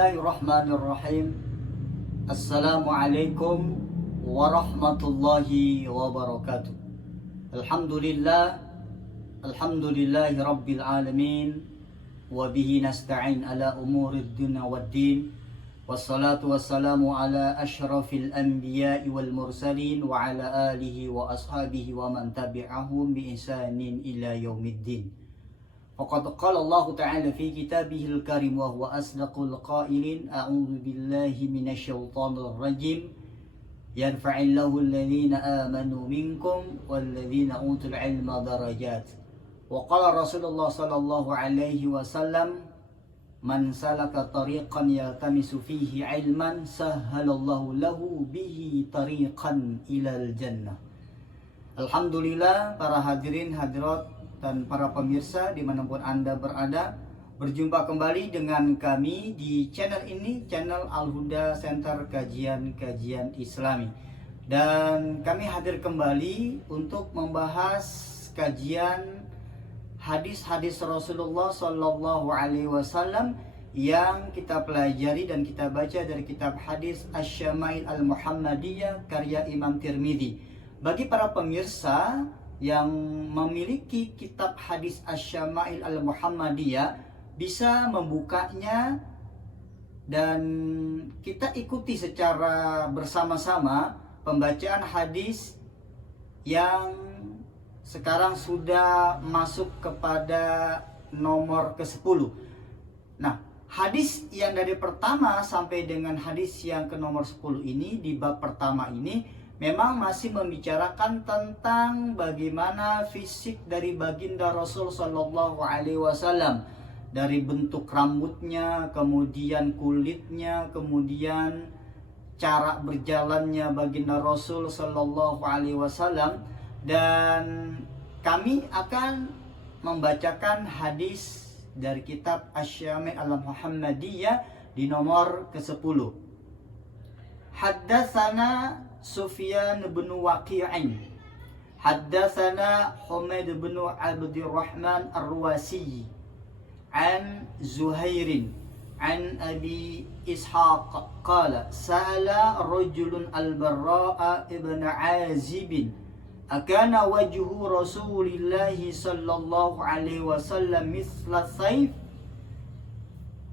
Bismillahirrahmanirrahim. Assalamualaikum warahmatullahi wabarakatuh. Alhamdulillahi rabbil alamin. Wabihi nasta'in ala umurid dunya waddin. Wassalatu wassalamu ala ashrafil anbiya'i wal mursalin. Wa ala alihi wa ashabihi wa man tabi'ahum bi ihsanin ila yaumiddin. Faqad qala Allah Ta'ala fi kitabihil karim wa huwa asdaqul qailin. A'udzu billahi minasy syaithanir rajim. Yarfa'illahu alladhina amanu minkum walladhina utul ilma darajat. Wa qala Rasulullah sallallahu alaihi wasallam, man salaka tariqan yaltamisu fihi ilman sahhalallahu lahu bihi tariqan ilal jannah. Alhamdulillah, para hadirin hadirat dan para pemirsa dimanapun Anda berada, berjumpa kembali dengan kami di channel ini, channel Al-Huda Center Kajian-Kajian Islami. Dan kami hadir kembali untuk membahas kajian hadis-hadis Rasulullah Sallallahu Alaihi Wasallam yang kita pelajari dan kita baca dari kitab hadis Asy-Syama'il Al-Muhammadiyah karya Imam Tirmidzi. Bagi para pemirsa yang memiliki kitab hadis Asy-Syama'il Al-Muhammadiyah, bisa membukanya dan kita ikuti secara bersama-sama pembacaan hadis yang sekarang sudah masuk kepada nomor ke-10. Nah, hadis yang dari pertama sampai dengan hadis yang ke nomor 10 ini, di bab pertama ini memang masih membicarakan tentang bagaimana fisik dari baginda Rasul Sallallahu Alaihi Wasallam, dari bentuk rambutnya, kemudian kulitnya, kemudian cara berjalannya baginda Rasul Sallallahu Alaihi Wasallam. Dan kami akan membacakan hadis dari kitab Asy-Syama'il Al-Muhammadiyah di nomor ke-10. Haddatsana Sufyan bin Waqi'in, haddatsana Humaid bin Abdurrahman Ar-Ruwasi, an Zuhairin, an Abi Ishaq qala sa'ala rajulun al-Barra'a ibn Azib, akana wajhu Rasulillah sallallahu alaihi wasallam mithla sayf.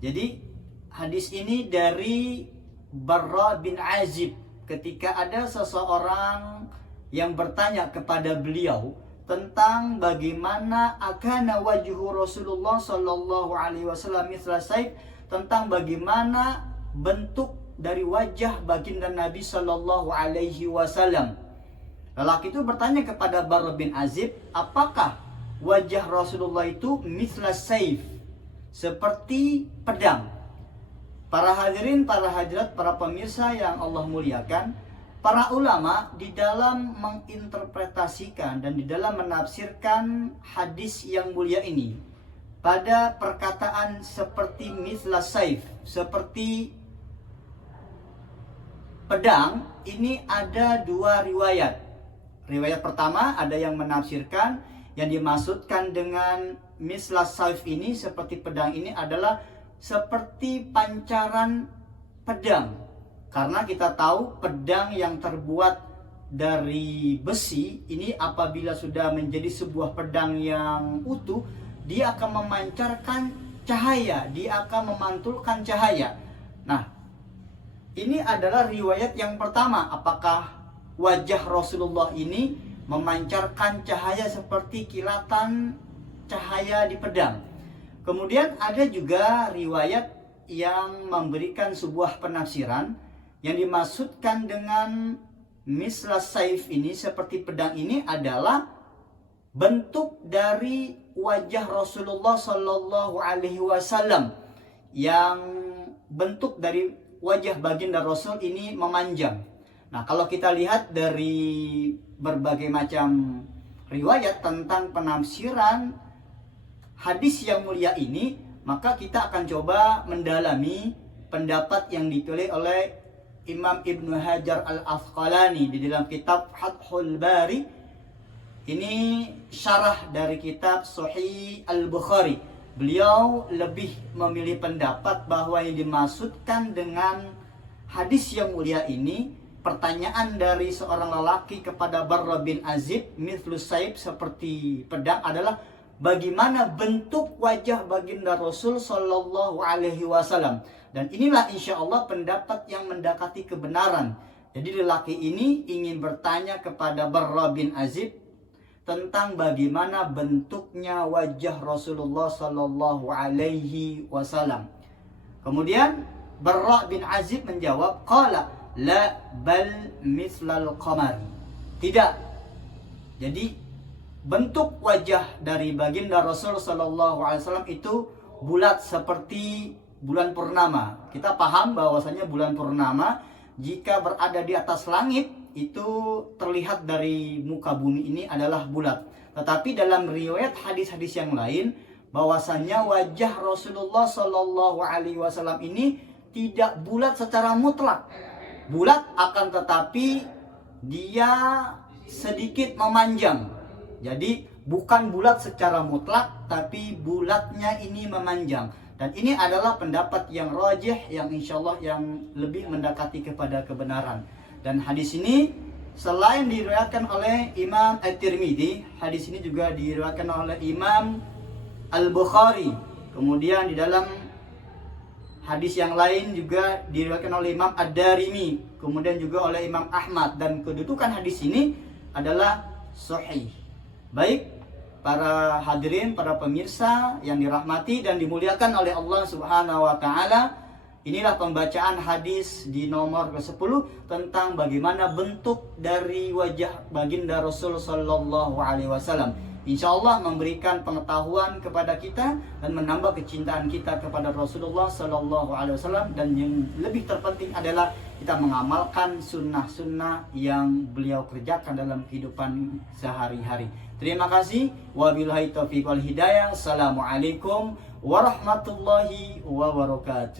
Jadi hadis ini dari Barra bin Azib, ketika ada seseorang yang bertanya kepada beliau tentang bagaimana akana wajhu Rasulullah sallallahu alaihi wasallam mithla sayf, tentang bagaimana bentuk dari wajah baginda Nabi sallallahu alaihi wasallam. Lelaki itu bertanya kepada Barra bin Azib, apakah wajah Rasulullah itu mithla sayf, seperti pedang? Para hadirin, para hadirat, para pemirsa yang Allah muliakan, para ulama di dalam menginterpretasikan dan di dalam menafsirkan hadis yang mulia ini, pada perkataan seperti mithla sayf, seperti pedang, ini ada dua riwayat. Riwayat pertama ada yang menafsirkan, yang dimaksudkan dengan mithla sayf ini, seperti pedang ini adalah seperti pancaran pedang. Karena kita tahu pedang yang terbuat dari besi ini apabila sudah menjadi sebuah pedang yang utuh, dia akan memancarkan cahaya, dia akan memantulkan cahaya. Nah, ini adalah riwayat yang pertama, apakah wajah Rasulullah ini memancarkan cahaya seperti kilatan cahaya di pedang. Kemudian ada juga riwayat yang memberikan sebuah penafsiran, yang dimaksudkan dengan misla saif ini, seperti pedang ini, adalah bentuk dari wajah Rasulullah Sallallahu Alaihi Wasallam, yang bentuk dari wajah baginda Rasul ini memanjang. Nah, kalau kita lihat dari berbagai macam riwayat tentang penafsiran hadis yang mulia ini, maka kita akan coba mendalami pendapat yang ditulis oleh Imam Ibnu Hajar Al-Asqalani di dalam kitab Fathul Bari. Ini syarah dari kitab Sahih Al-Bukhari. beliau lebih memilih pendapat bahwa yang dimaksudkan dengan hadis yang mulia ini, pertanyaan dari seorang lelaki kepada Barra bin Azib mithlus saib, seperti pedang, adalah bagaimana bentuk wajah baginda Rasul Shallallahu Alaihi Wasallam. Dan inilah insya Allah pendapat yang mendekati kebenaran. Jadi lelaki ini ingin bertanya kepada Barra bin Azib tentang bagaimana bentuknya wajah Rasulullah Shallallahu Alaihi Wasallam. Kemudian Barra bin Azib menjawab, qala la bal mislal qamar. Tidak. Jadi bentuk wajah dari baginda Rasul Shallallahu Alaihi Wasallam itu bulat seperti bulan purnama. Kita paham bahwasanya bulan purnama jika berada di atas langit itu terlihat dari muka bumi ini adalah bulat. Tetapi dalam riwayat hadis-hadis yang lain bahwasanya wajah Rasulullah Shallallahu Alaihi Wasallam ini tidak bulat secara mutlak. Bulat akan tetapi dia sedikit memanjang. Jadi bukan bulat secara mutlak, tapi bulatnya ini memanjang. Dan ini adalah pendapat yang rajih, yang insya Allah yang lebih mendekati kepada kebenaran. Dan hadis ini selain diriwayatkan oleh Imam At-Tirmidzi, hadis ini juga diriwayatkan oleh Imam Al-Bukhari. Kemudian di dalam hadis yang lain juga diriwayatkan oleh Imam Ad-Darimi, kemudian juga oleh Imam Ahmad, dan kedudukan hadis ini adalah sahih. Baik para hadirin, para pemirsa yang dirahmati dan dimuliakan oleh Allah Subhanahu wa taala, inilah pembacaan hadis di nomor ke-10 tentang bagaimana bentuk dari wajah baginda Rasul sallallahu alaihi wasallam. Insyaallah memberikan pengetahuan kepada kita dan menambah kecintaan kita kepada Rasulullah sallallahu alaihi wasallam, dan yang lebih terpenting adalah kita mengamalkan sunnah-sunnah yang beliau kerjakan dalam kehidupan sehari-hari. Terima kasih. Wabillahi taufiq wal hidayah. Assalamualaikum warahmatullahi wabarakatuh.